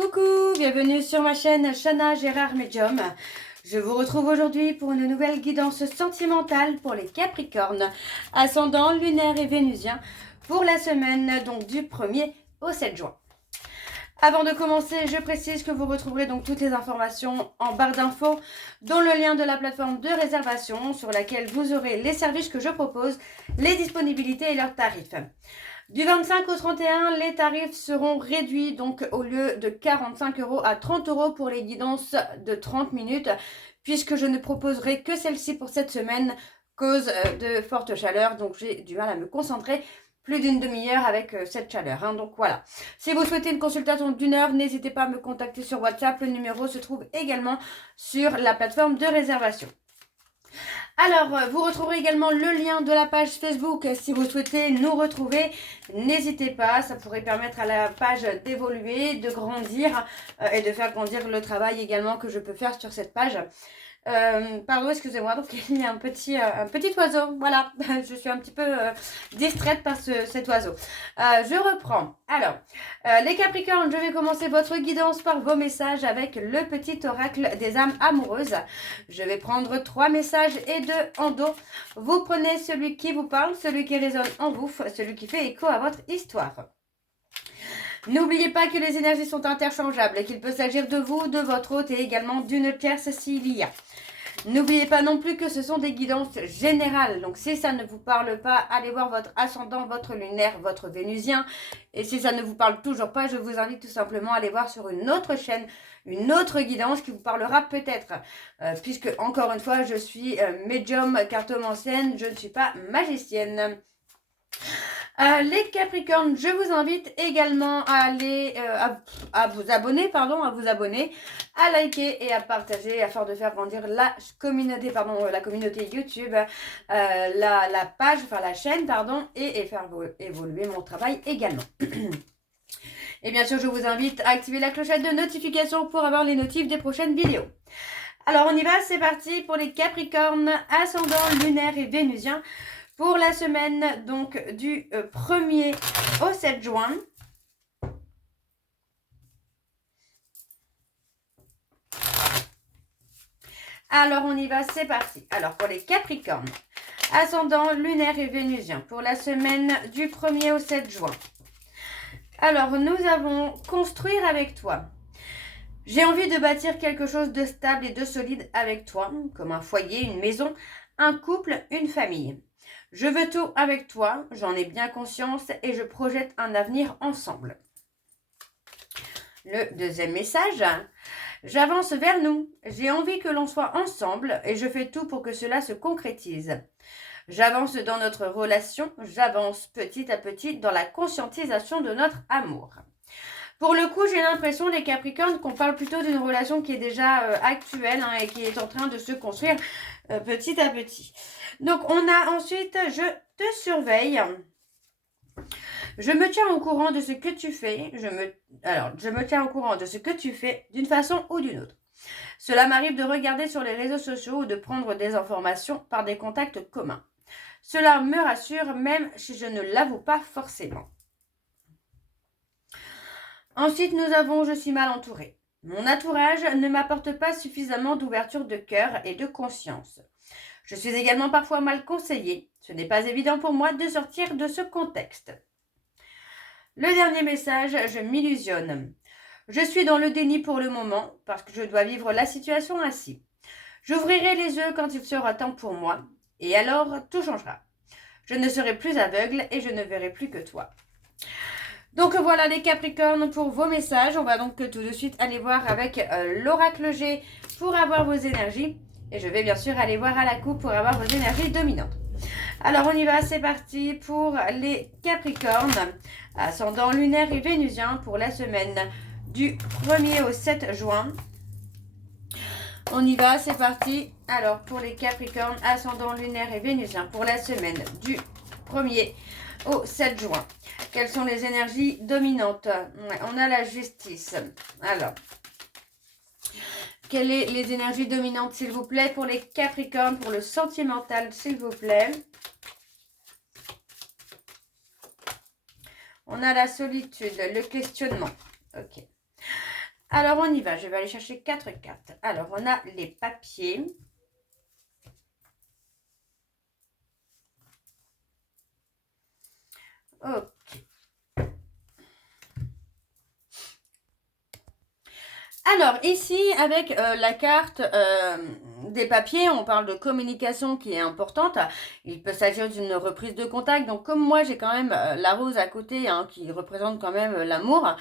Coucou, bienvenue sur ma chaîne Chana Gérard Medium. Je vous retrouve aujourd'hui pour une nouvelle guidance sentimentale pour les Capricornes, ascendant lunaire et vénusien, pour la semaine donc du 1er au 7 juin. Avant de commencer, je précise que vous retrouverez donc toutes les informations en barre d'infos, dont le lien de la plateforme de réservation sur laquelle vous aurez les services que je propose, les disponibilités et leurs tarifs. Du 25 au 31, les tarifs seront réduits, donc au lieu de 45 € à 30 € pour les guidances de 30 minutes, puisque je ne proposerai que celle-ci pour cette semaine, cause de forte chaleur, donc j'ai du mal à me concentrer plus d'une demi-heure avec cette chaleur. Donc voilà. Si vous souhaitez une consultation d'1 heure, n'hésitez pas à me contacter sur WhatsApp. Le numéro se trouve également sur la plateforme de réservation. Alors, vous retrouverez également le lien de la page Facebook si vous souhaitez nous retrouver. N'hésitez pas, ça pourrait permettre à la page d'évoluer, de grandir et de faire grandir le travail également que je peux faire sur cette page. Pardon, excusez-moi, donc il y a un petit oiseau, voilà, je suis un petit peu distraite par cet oiseau. Je reprends. Alors, les Capricornes, je vais commencer votre guidance par vos messages avec le petit oracle des âmes amoureuses. Je vais prendre 3 messages et 2 en dos. Vous prenez celui qui vous parle, celui qui résonne en vous, celui qui fait écho à votre histoire. N'oubliez pas que les énergies sont interchangeables et qu'il peut s'agir de vous, de votre hôte et également d'une tierce s'il y a. N'oubliez pas non plus que ce sont des guidances générales. Donc si ça ne vous parle pas, allez voir votre ascendant, votre lunaire, votre vénusien. Et si ça ne vous parle toujours pas, je vous invite tout simplement à aller voir sur une autre chaîne, une autre guidance qui vous parlera peut-être. Puisque encore une fois, je suis médium cartomancienne, je ne suis pas magicienne. Les Capricornes, je vous invite également à aller à vous abonner, à liker et à partager afin de faire grandir la communauté YouTube, la page, enfin la chaîne, et faire évoluer mon travail également. Et bien sûr, je vous invite à activer la clochette de notification pour avoir les notifs des prochaines vidéos. Alors on y va, c'est parti pour les Capricornes, ascendant lunaire et vénusien. Pour la semaine donc du 1er au 7 juin. Alors on y va, c'est parti. Alors pour les Capricornes, ascendant lunaire et vénusien, pour la semaine du 1er au 7 juin. Alors nous avons construire avec toi. J'ai envie de bâtir quelque chose de stable et de solide avec toi, comme un foyer, une maison, un couple, une famille. Je veux tout avec toi, j'en ai bien conscience et je projette un avenir ensemble. Le deuxième message, j'avance vers nous. J'ai envie que l'on soit ensemble et je fais tout pour que cela se concrétise. J'avance dans notre relation, j'avance petit à petit dans la conscientisation de notre amour. Pour le coup, j'ai l'impression, les Capricornes, qu'on parle plutôt d'une relation qui est déjà actuelle et qui est en train de se construire petit à petit. Donc, on a ensuite, je te surveille. Je me tiens au courant de ce que tu fais. Je me tiens au courant de ce que tu fais d'une façon ou d'une autre. Cela m'arrive de regarder sur les réseaux sociaux ou de prendre des informations par des contacts communs. Cela me rassure même si je ne l'avoue pas forcément. Ensuite, nous avons « Je suis mal entourée ». Mon entourage ne m'apporte pas suffisamment d'ouverture de cœur et de conscience. Je suis également parfois mal conseillée. Ce n'est pas évident pour moi de sortir de ce contexte. Le dernier message, je m'illusionne. Je suis dans le déni pour le moment parce que je dois vivre la situation ainsi. J'ouvrirai les yeux quand il sera temps pour moi et alors tout changera. Je ne serai plus aveugle et je ne verrai plus que toi. Donc voilà les Capricornes pour vos messages. On va donc tout de suite aller voir avec l'oracle G pour avoir vos énergies. Et je vais bien sûr aller voir à la coupe pour avoir vos énergies dominantes. Alors on y va, c'est parti pour les Capricornes, ascendant lunaire et vénusien pour la semaine du 1er au 7 juin. On y va, c'est parti. Alors pour les Capricornes, ascendant lunaire et vénusien pour la semaine du 1er au 7 juin. Quelles sont les énergies dominantes? On a la justice. Alors, quelles sont les énergies dominantes, s'il vous plaît, pour les Capricornes, pour le sentimental, s'il vous plaît? On a la solitude, le questionnement. Ok. Alors, on y va. Je vais aller chercher 4 cartes. Alors, on a les papiers. Ok. Alors, ici, avec la carte des papiers, on parle de communication qui est importante. Il peut s'agir d'une reprise de contact. Donc, comme moi, j'ai quand même la rose à côté, hein, qui représente quand même l'amour,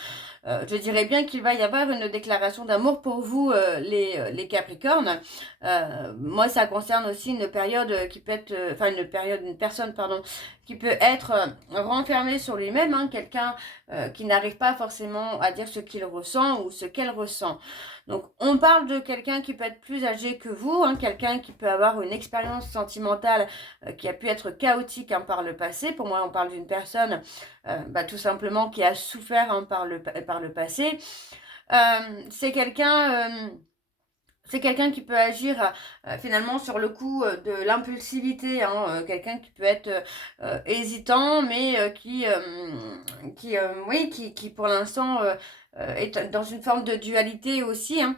je dirais bien qu'il va y avoir une déclaration d'amour pour vous, les Capricornes. Moi, ça concerne aussi une période qui peut être, une personne, pardon, qui peut être renfermée sur lui-même, hein, quelqu'un qui n'arrive pas forcément à dire ce qu'il ressent ou ce qu'elle ressent. Donc, on parle de quelqu'un qui peut être plus âgé que vous, hein, quelqu'un qui peut avoir une expérience sentimentale qui a pu être chaotique, hein, par le passé. Pour moi, on parle d'une personne tout simplement qui a souffert, hein, par le passé. C'est quelqu'un qui peut agir finalement sur le coup de l'impulsivité, hein, quelqu'un qui peut être hésitant, mais qui pour l'instant est dans une forme de dualité aussi, hein,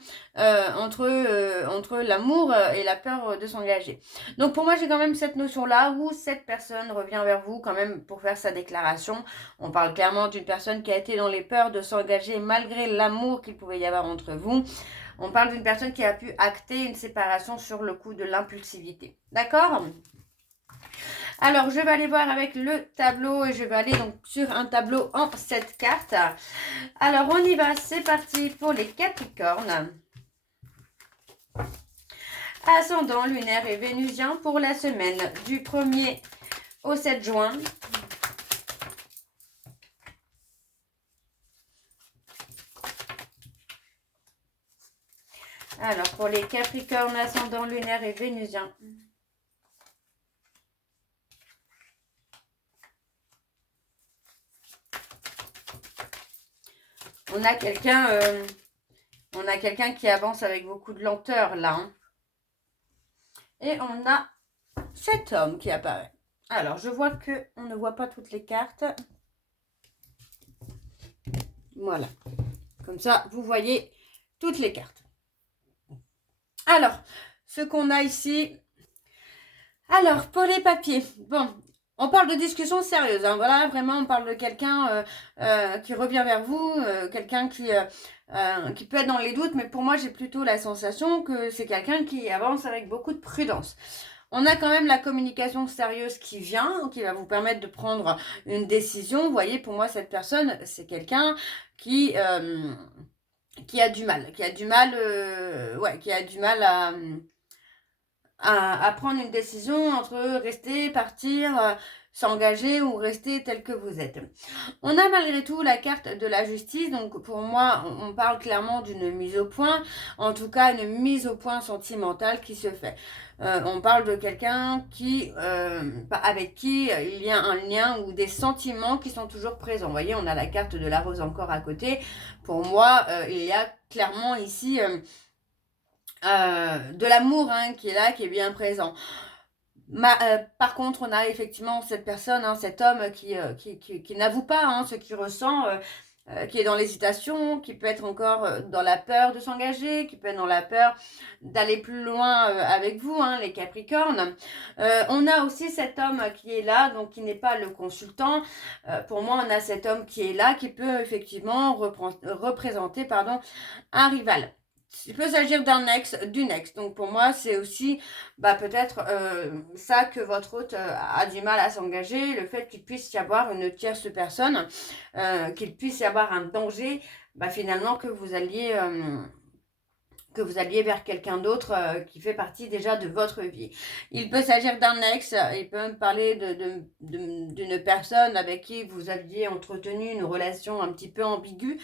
entre l'amour et la peur de s'engager. Donc pour moi, j'ai quand même cette notion-là où cette personne revient vers vous quand même pour faire sa déclaration. On parle clairement d'une personne qui a été dans les peurs de s'engager malgré l'amour qu'il pouvait y avoir entre vous. On parle d'une personne qui a pu acter une séparation sur le coup de l'impulsivité. D'accord ? Alors, je vais aller voir avec le tableau et je vais aller donc sur un tableau en 7 cartes. Alors, on y va. C'est parti pour les Capricornes. Ascendant lunaire et vénusien pour la semaine du 1er au 7 juin. Alors, pour les Capricornes, ascendant lunaire et vénusien. On a quelqu'un qui avance avec beaucoup de lenteur, là. Hein. Et on a cet homme qui apparaît. Alors, je vois qu'on ne voit pas toutes les cartes. Voilà. Comme ça, vous voyez toutes les cartes. Alors, ce qu'on a ici. Alors, pour les papiers. Bon, on parle de discussion sérieuse. Hein. Voilà, vraiment, on parle de quelqu'un qui revient vers vous, quelqu'un qui peut être dans les doutes. Mais pour moi, j'ai plutôt la sensation que c'est quelqu'un qui avance avec beaucoup de prudence. On a quand même la communication sérieuse qui vient, qui va vous permettre de prendre une décision. Vous voyez, pour moi, cette personne, c'est quelqu'un qui a du mal, qui a du mal à prendre une décision entre rester, partir, s'engager ou rester tel que vous êtes. On a malgré tout la carte de la justice, donc pour moi, on parle clairement d'une mise au point, en tout cas une mise au point sentimentale qui se fait. On parle de quelqu'un avec qui il y a un lien ou des sentiments qui sont toujours présents. Vous voyez, on a la carte de la rose encore à côté. Pour moi, il y a clairement ici de l'amour, hein, qui est là, qui est bien présent. Par contre, on a effectivement cette personne, hein, cet homme qui n'avoue pas, hein, ce qu'il ressent, qui est dans l'hésitation, qui peut être encore dans la peur de s'engager, qui peut être dans la peur d'aller plus loin avec vous, hein, les Capricornes. On a aussi cet homme qui est là, donc qui n'est pas le consultant. Pour moi, on a cet homme qui est là, qui peut effectivement représenter un rival. Il peut s'agir d'un ex, d'une ex. Donc pour moi, c'est aussi peut-être ça que votre hôte a du mal à s'engager, le fait qu'il puisse y avoir une tierce personne, qu'il puisse y avoir un danger, finalement que vous alliez vers quelqu'un d'autre qui fait partie déjà de votre vie. Il peut s'agir d'un ex, il peut même parler d'une personne avec qui vous aviez entretenu une relation un petit peu ambiguë.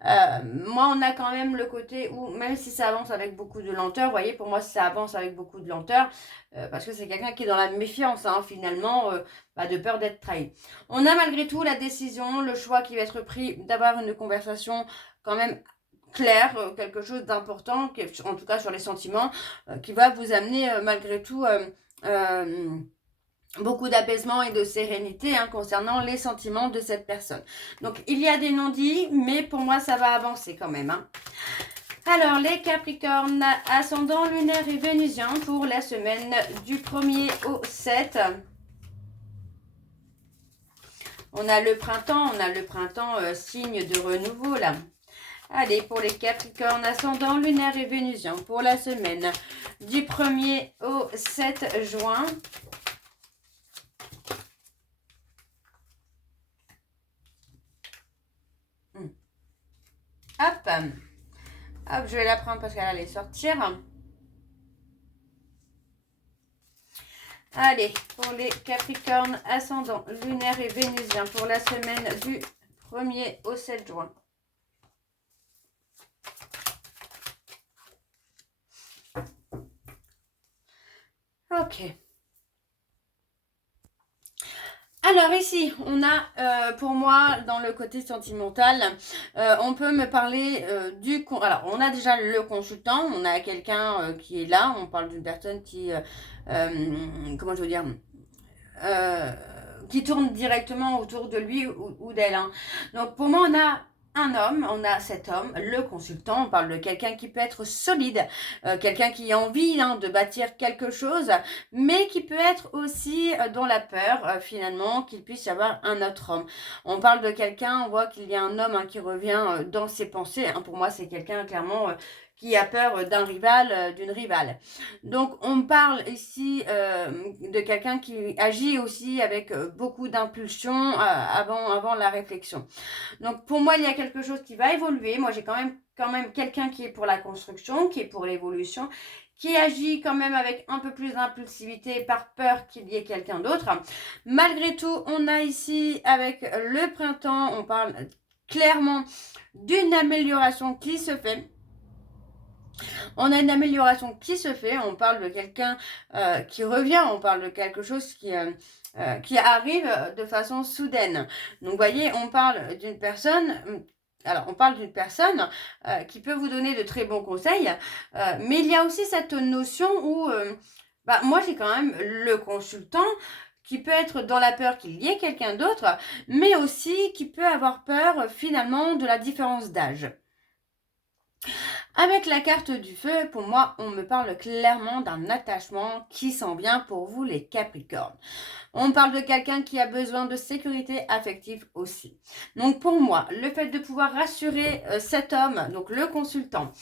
Moi, on a quand même le côté où, même si ça avance avec beaucoup de lenteur, vous voyez, pour moi, ça avance avec beaucoup de lenteur, parce que c'est quelqu'un qui est dans la méfiance, hein, finalement, de peur d'être trahi. On a malgré tout la décision, le choix qui va être pris d'avoir une conversation quand même clair, quelque chose d'important, en tout cas sur les sentiments, qui va vous amener malgré tout beaucoup d'apaisement et de sérénité, hein, concernant les sentiments de cette personne. Donc il y a des non-dits, mais pour moi ça va avancer quand même. Hein. Alors, les Capricornes, ascendant lunaire et vénusien pour la semaine du 1er au 7. On a le printemps, signe de renouveau là. Allez, pour les Capricornes, ascendant lunaire et vénusien pour la semaine du 1er au 7 juin. Hop, hop, je vais la prendre parce qu'elle allait sortir. Allez, pour les Capricornes, ascendant lunaire et vénusien pour la semaine du 1er au 7 juin. Ok. Alors ici, on a pour moi, dans le côté sentimental, on peut me parler du... Alors, on a déjà le consultant, on a quelqu'un qui est là, on parle d'une personne qui... comment je veux dire qui tourne directement autour de lui ou d'elle. Hein. Donc pour moi, on a un homme, on a cet homme, le consultant, on parle de quelqu'un qui peut être solide, quelqu'un qui a envie de bâtir quelque chose, mais qui peut être aussi dans la peur, finalement, qu'il puisse y avoir un autre homme. On parle de quelqu'un, on voit qu'il y a un homme qui revient dans ses pensées. Hein. Pour moi, c'est quelqu'un, clairement... qui a peur d'un rival, d'une rivale. Donc, on parle ici de quelqu'un qui agit aussi avec beaucoup d'impulsion avant la réflexion. Donc, pour moi, il y a quelque chose qui va évoluer. Moi, j'ai quand même quelqu'un qui est pour la construction, qui est pour l'évolution, qui agit quand même avec un peu plus d'impulsivité par peur qu'il y ait quelqu'un d'autre. Malgré tout, on a ici, avec le printemps, on parle clairement d'une amélioration qui se fait. On a une amélioration qui se fait, on parle de quelqu'un qui revient, on parle de quelque chose qui arrive de façon soudaine. Donc, vous voyez, on parle d'une personne... Alors, on parle d'une personne qui peut vous donner de très bons conseils, mais il y a aussi cette notion où, moi, j'ai quand même le consultant qui peut être dans la peur qu'il y ait quelqu'un d'autre, mais aussi qui peut avoir peur, finalement, de la différence d'âge. Avec la carte du feu, pour moi, on me parle clairement d'un attachement qui s'en vient pour vous les Capricornes. On parle de quelqu'un qui a besoin de sécurité affective aussi. Donc pour moi, le fait de pouvoir rassurer cet homme, donc le consultant,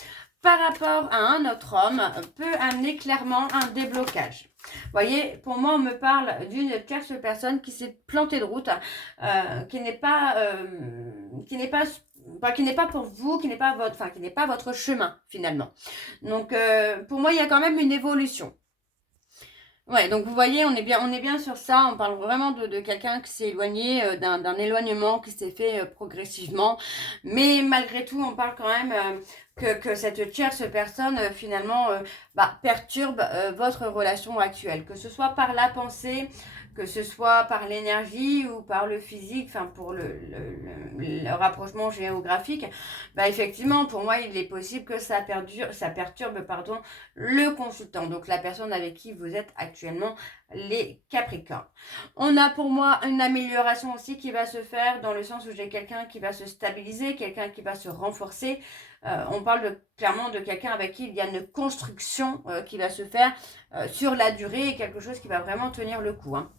par rapport à un autre homme, peut amener clairement un déblocage. Vous voyez, pour moi, on me parle d'une tierce personne qui s'est plantée de route, qui n'est pas pour vous, qui n'est pas votre chemin finalement. Donc pour moi, il y a quand même une évolution. Ouais, donc vous voyez, on est bien sur ça. On parle vraiment de quelqu'un qui s'est éloigné, d'un éloignement qui s'est fait progressivement. Mais malgré tout, on parle quand même que cette tierce personne, finalement, perturbe votre relation actuelle. Que ce soit par la pensée, que ce soit par l'énergie ou par le physique, enfin pour le rapprochement géographique, effectivement, pour moi, il est possible que ça perturbe le consultant, donc la personne avec qui vous êtes actuellement, les Capricornes. On a pour moi une amélioration aussi qui va se faire dans le sens où j'ai quelqu'un qui va se stabiliser, quelqu'un qui va se renforcer. On parle clairement de quelqu'un avec qui il y a une construction qui va se faire sur la durée et quelque chose qui va vraiment tenir le coup. Hein.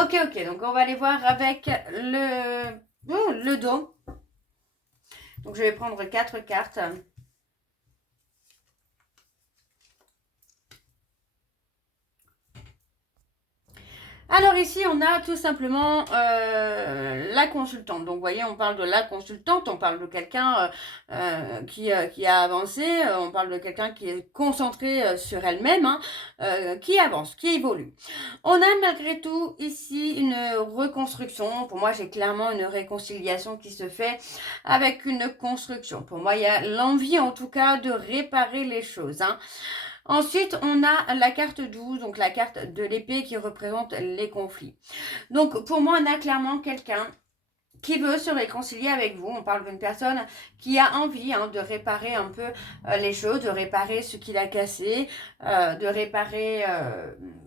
Ok, donc on va aller voir avec le dos. Donc je vais prendre 4 cartes. Alors ici, on a tout simplement la consultante. Donc, vous voyez, on parle de la consultante, on parle de quelqu'un qui a avancé, on parle de quelqu'un qui est concentré sur elle-même, qui avance, qui évolue. On a malgré tout ici une reconstruction. Pour moi, j'ai clairement une réconciliation qui se fait avec une construction. Pour moi, il y a l'envie, en tout cas, de réparer les choses. Hein. Ensuite, on a la carte 12, donc la carte de l'épée qui représente les conflits. Donc, pour moi, on a clairement quelqu'un qui veut se réconcilier avec vous. On parle d'une personne qui a envie de réparer un peu les choses, de réparer ce qu'il a cassé, de réparer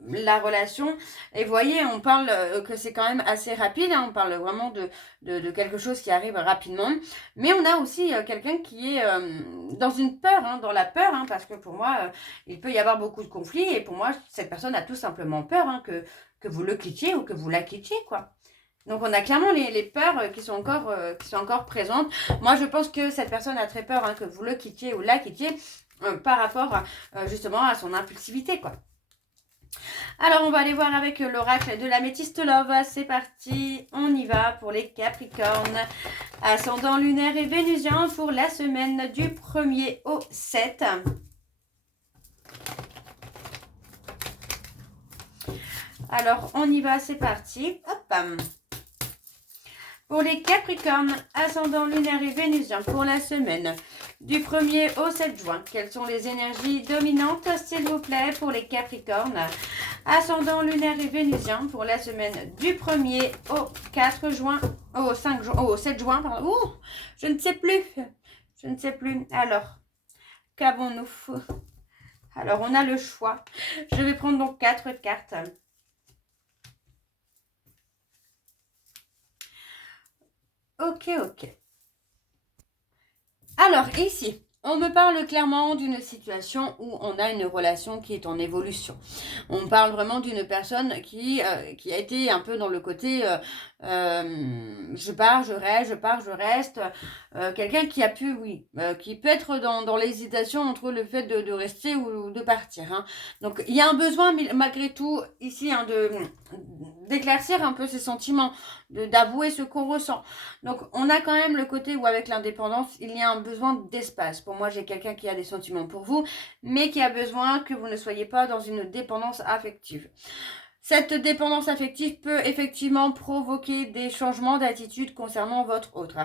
la relation. Et voyez, on parle que c'est quand même assez rapide, on parle vraiment de quelque chose qui arrive rapidement. Mais on a aussi quelqu'un qui est dans une peur, dans la peur, parce que pour moi, il peut y avoir beaucoup de conflits. Et pour moi, cette personne a tout simplement peur que vous le quittiez ou que vous la quittiez, quoi. Donc, on a clairement les peurs qui sont encore présentes. Moi, je pense que cette personne a très peur que vous le quittiez ou la quittiez par rapport justement à son impulsivité, quoi. Alors, on va aller voir avec l'oracle de l'améthyste love. C'est parti, on y va pour les Capricornes. Ascendant lunaire et vénusien pour la semaine du 1er au 7. Alors, on y va, c'est parti. Hop. Pour les Capricornes, ascendant lunaire et vénusien pour la semaine du 1er au 7 juin. Quelles sont les énergies dominantes, s'il vous plaît, pour les Capricornes? Ascendant lunaire et vénusien pour la semaine du 1er au 4 juin, au 7 juin, pardon. Ouh, je ne sais plus. Je ne sais plus. Alors, qu'avons-nous? Alors, on a le choix. Je vais prendre donc 4 cartes. Ok. Alors, ici, on me parle clairement d'une situation où on a une relation qui est en évolution. On parle vraiment d'une personne qui a été un peu dans le côté je pars, je reste. Quelqu'un qui a pu, qui peut être dans l'hésitation entre le fait de rester ou de partir. Donc, il y a un besoin, malgré tout, ici, d'éclaircir un peu ses sentiments, d'avouer ce qu'on ressent. Donc, on a quand même le côté où, avec l'indépendance, il y a un besoin d'espace. Pour moi, j'ai quelqu'un qui a des sentiments pour vous, mais qui a besoin que vous ne soyez pas dans une dépendance affective. Cette dépendance affective peut effectivement provoquer des changements d'attitude concernant votre autre.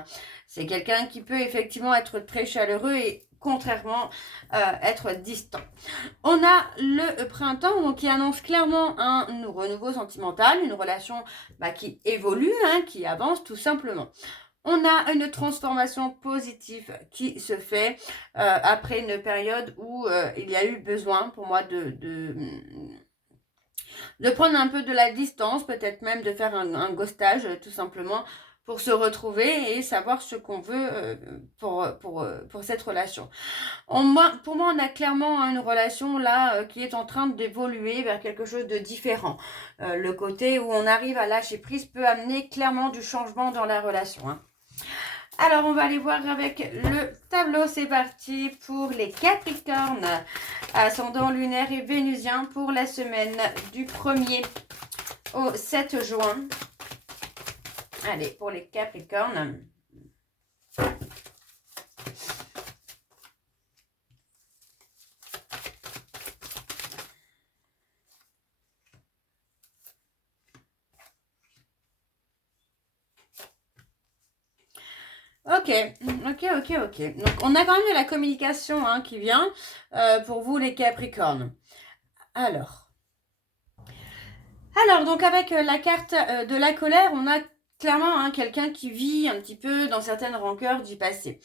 C'est quelqu'un qui peut effectivement être très chaleureux et contrairement être distant. On a le printemps donc qui annonce clairement un renouveau sentimental, une relation qui évolue, qui avance tout simplement. On a une transformation positive qui se fait après une période où il y a eu besoin pour moi de prendre un peu de la distance, peut-être même de faire un ghostage tout simplement pour se retrouver et savoir ce qu'on veut pour cette relation. Pour moi, on a clairement une relation là qui est en train d'évoluer vers quelque chose de différent. Le côté où on arrive à lâcher prise peut amener clairement du changement dans la relation. Alors, on va aller voir avec le tableau. C'est parti pour les Capricornes. Ascendant lunaire et vénusien pour la semaine du 1er au 7 juin. Allez, pour les Capricornes. Ok. Donc, on a quand même de la communication qui vient pour vous, les Capricornes. Alors, donc avec la carte de la colère, on a clairement quelqu'un qui vit un petit peu dans certaines rancœurs du passé.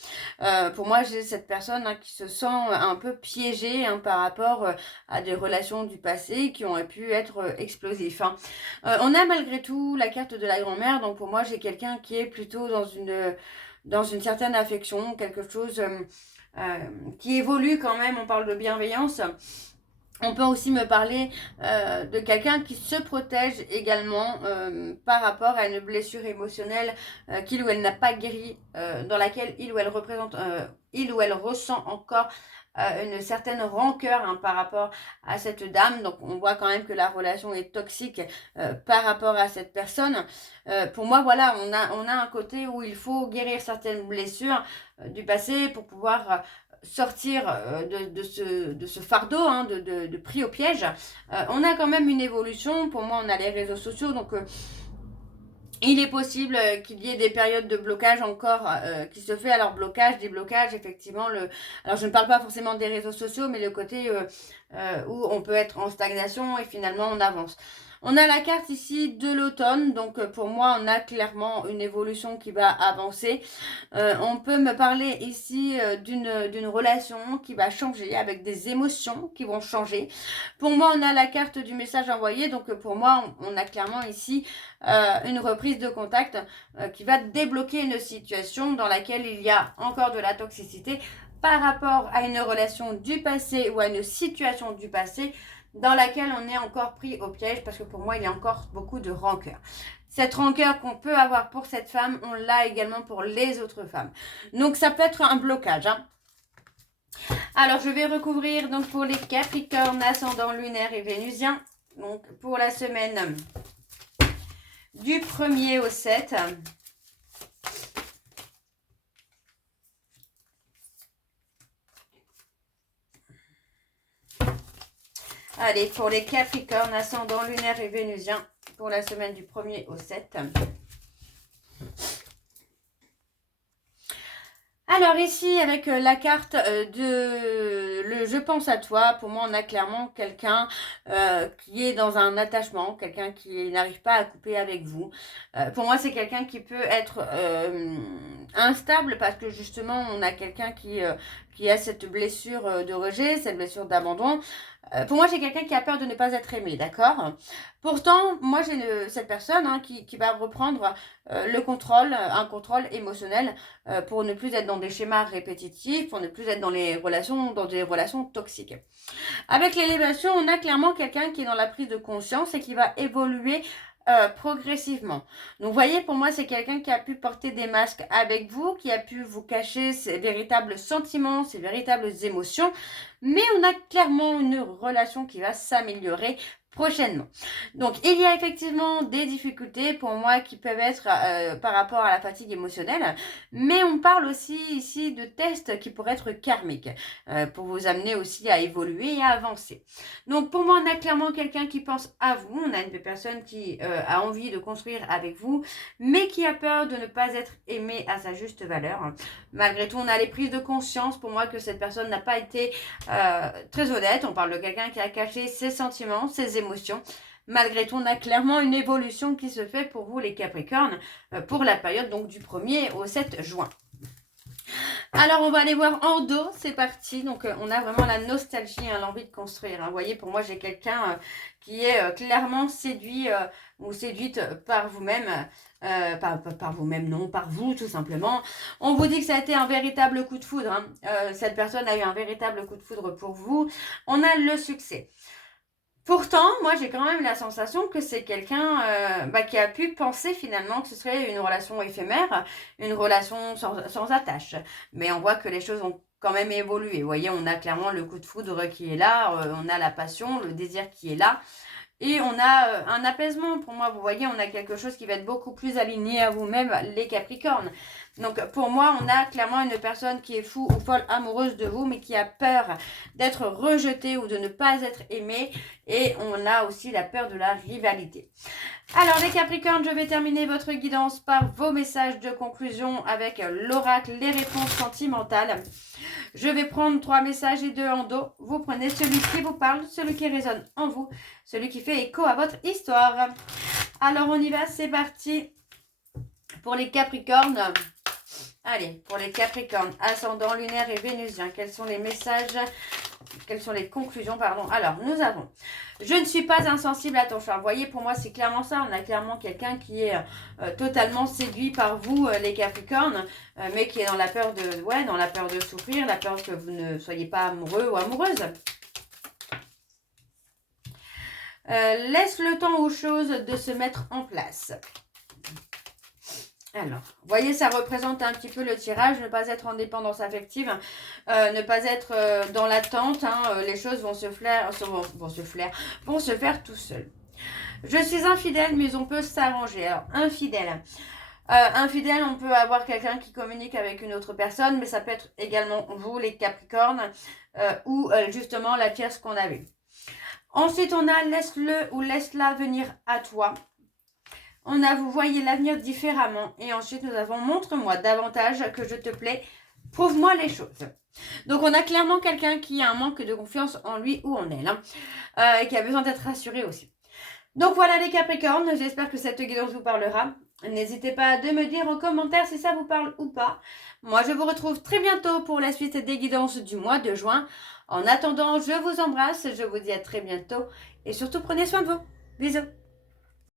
Pour moi, j'ai cette personne qui se sent un peu piégée par rapport à des relations du passé qui ont pu être explosives. On a malgré tout la carte de la grand-mère, donc pour moi, j'ai quelqu'un qui est plutôt dans une certaine affection, quelque chose qui évolue quand même. On parle de bienveillance. On peut aussi me parler de quelqu'un qui se protège également par rapport à une blessure émotionnelle qu'il ou elle n'a pas guéri, dans laquelle il ou elle ressent encore une certaine rancœur par rapport à cette dame. Donc on voit quand même que la relation est toxique par rapport à cette personne. Pour moi, voilà, on a un côté où il faut guérir certaines blessures du passé pour pouvoir sortir de ce fardeau de pris au piège. On a quand même une évolution. Pour moi, on a les réseaux sociaux, donc il est possible qu'il y ait des périodes de blocage encore qui se fait. Alors blocage, déblocage, effectivement. Alors je ne parle pas forcément des réseaux sociaux, mais le côté où on peut être en stagnation et finalement on avance. On a la carte ici de l'automne, donc pour moi on a clairement une évolution qui va avancer. On peut me parler ici d'une relation qui va changer, avec des émotions qui vont changer. Pour moi on a la carte du message envoyé, donc pour moi on a clairement ici une reprise de contact qui va débloquer une situation dans laquelle il y a encore de la toxicité par rapport à une relation du passé ou à une situation du passé dans laquelle on est encore pris au piège, parce que pour moi il y a encore beaucoup de rancœur. Cette rancœur qu'on peut avoir pour cette femme, on l'a également pour les autres femmes. Donc ça peut être un blocage, hein. Alors je vais recouvrir donc pour les Capricornes, ascendant lunaire et vénusien, donc pour la semaine du 1er au 7. Allez, pour les Capricornes, ascendant lunaire et vénusien, pour la semaine du 1er au 7. Alors ici, avec la carte de le je pense à toi, pour moi on a clairement quelqu'un qui est dans un attachement, quelqu'un qui n'arrive pas à couper avec vous. Pour moi c'est quelqu'un qui peut être instable, parce que justement on a quelqu'un qui a cette blessure de rejet, cette blessure d'abandon. Pour moi, j'ai quelqu'un qui a peur de ne pas être aimé, d'accord? Pourtant, moi, j'ai cette personne hein, qui va reprendre le contrôle, un contrôle émotionnel pour ne plus être dans des schémas répétitifs, pour ne plus être dans des relations toxiques. Avec l'élévation, on a clairement quelqu'un qui est dans la prise de conscience et qui va évoluer progressivement. Donc, vous voyez, pour moi, c'est quelqu'un qui a pu porter des masques avec vous, qui a pu vous cacher ses véritables sentiments, ses véritables émotions, mais on a clairement une relation qui va s'améliorer prochainement. Donc, il y a effectivement des difficultés pour moi qui peuvent être par rapport à la fatigue émotionnelle, mais on parle aussi ici de tests qui pourraient être karmiques pour vous amener aussi à évoluer et à avancer. Donc, pour moi, on a clairement quelqu'un qui pense à vous, on a une personne qui a envie de construire avec vous, mais qui a peur de ne pas être aimée à sa juste valeur. Malgré tout, on a les prises de conscience pour moi que cette personne n'a pas été très honnête. On parle de quelqu'un qui a caché ses sentiments, ses émotions. Malgré tout, on a clairement une évolution qui se fait pour vous les Capricornes pour la période donc du 1er au 7 juin. Alors, on va aller voir en dos, c'est parti. Donc, on a vraiment la nostalgie, hein, l'envie de construire. Hein. Vous voyez, pour moi, j'ai quelqu'un qui est clairement séduit ou séduite par vous-même. Par vous-même, non, par vous, tout simplement. On vous dit que ça a été un véritable coup de foudre. Hein. Cette personne a eu un véritable coup de foudre pour vous. On a le succès. Pourtant, moi, j'ai quand même la sensation que c'est quelqu'un qui a pu penser finalement que ce serait une relation éphémère, une relation sans attache. Mais on voit que les choses ont quand même évolué. Vous voyez, on a clairement le coup de foudre qui est là, on a la passion, le désir qui est là. Et on a un apaisement. Pour moi, vous voyez, on a quelque chose qui va être beaucoup plus aligné à vous-même, les Capricornes. Donc, pour moi, on a clairement une personne qui est fou ou folle amoureuse de vous, mais qui a peur d'être rejetée ou de ne pas être aimée. Et on a aussi la peur de la rivalité. Alors, les Capricornes, je vais terminer votre guidance par vos messages de conclusion avec l'oracle, les réponses sentimentales. Je vais prendre 3 messages et 2 en dos. Vous prenez celui qui vous parle, celui qui résonne en vous, celui qui fait écho à votre histoire. Alors, on y va, c'est parti pour les Capricornes. Allez, pour les Capricornes, ascendant lunaire et vénusien, quels sont les messages, quelles sont les conclusions, pardon. Alors, nous avons, je ne suis pas insensible à ton charme. Vous voyez, pour moi, c'est clairement ça. On a clairement quelqu'un qui est totalement séduit par vous, les Capricornes, mais qui est dans la peur dans la peur de souffrir, la peur que vous ne soyez pas amoureux ou amoureuse. Laisse le temps aux choses de se mettre en place. Alors, vous voyez, ça représente un petit peu le tirage, ne pas être en dépendance affective, ne pas être dans l'attente, hein, les choses vont se faire tout seul. Je suis infidèle, mais on peut s'arranger. Alors, infidèle. Infidèle, on peut avoir quelqu'un qui communique avec une autre personne, mais ça peut être également vous, les Capricornes, ou justement la tierce qu'on a vue. Ensuite, on a laisse-le ou laisse-la venir à toi. On a vous voyez l'avenir différemment. Et ensuite, nous avons montre-moi davantage que je te plais. Prouve-moi les choses. Donc, on a clairement quelqu'un qui a un manque de confiance en lui ou en elle. Hein, et qui a besoin d'être rassuré aussi. Donc voilà les Capricornes, j'espère que cette guidance vous parlera. N'hésitez pas de me dire en commentaire si ça vous parle ou pas. Moi, je vous retrouve très bientôt pour la suite des guidances du mois de juin. En attendant, je vous embrasse, je vous dis à très bientôt et surtout prenez soin de vous. Bisous.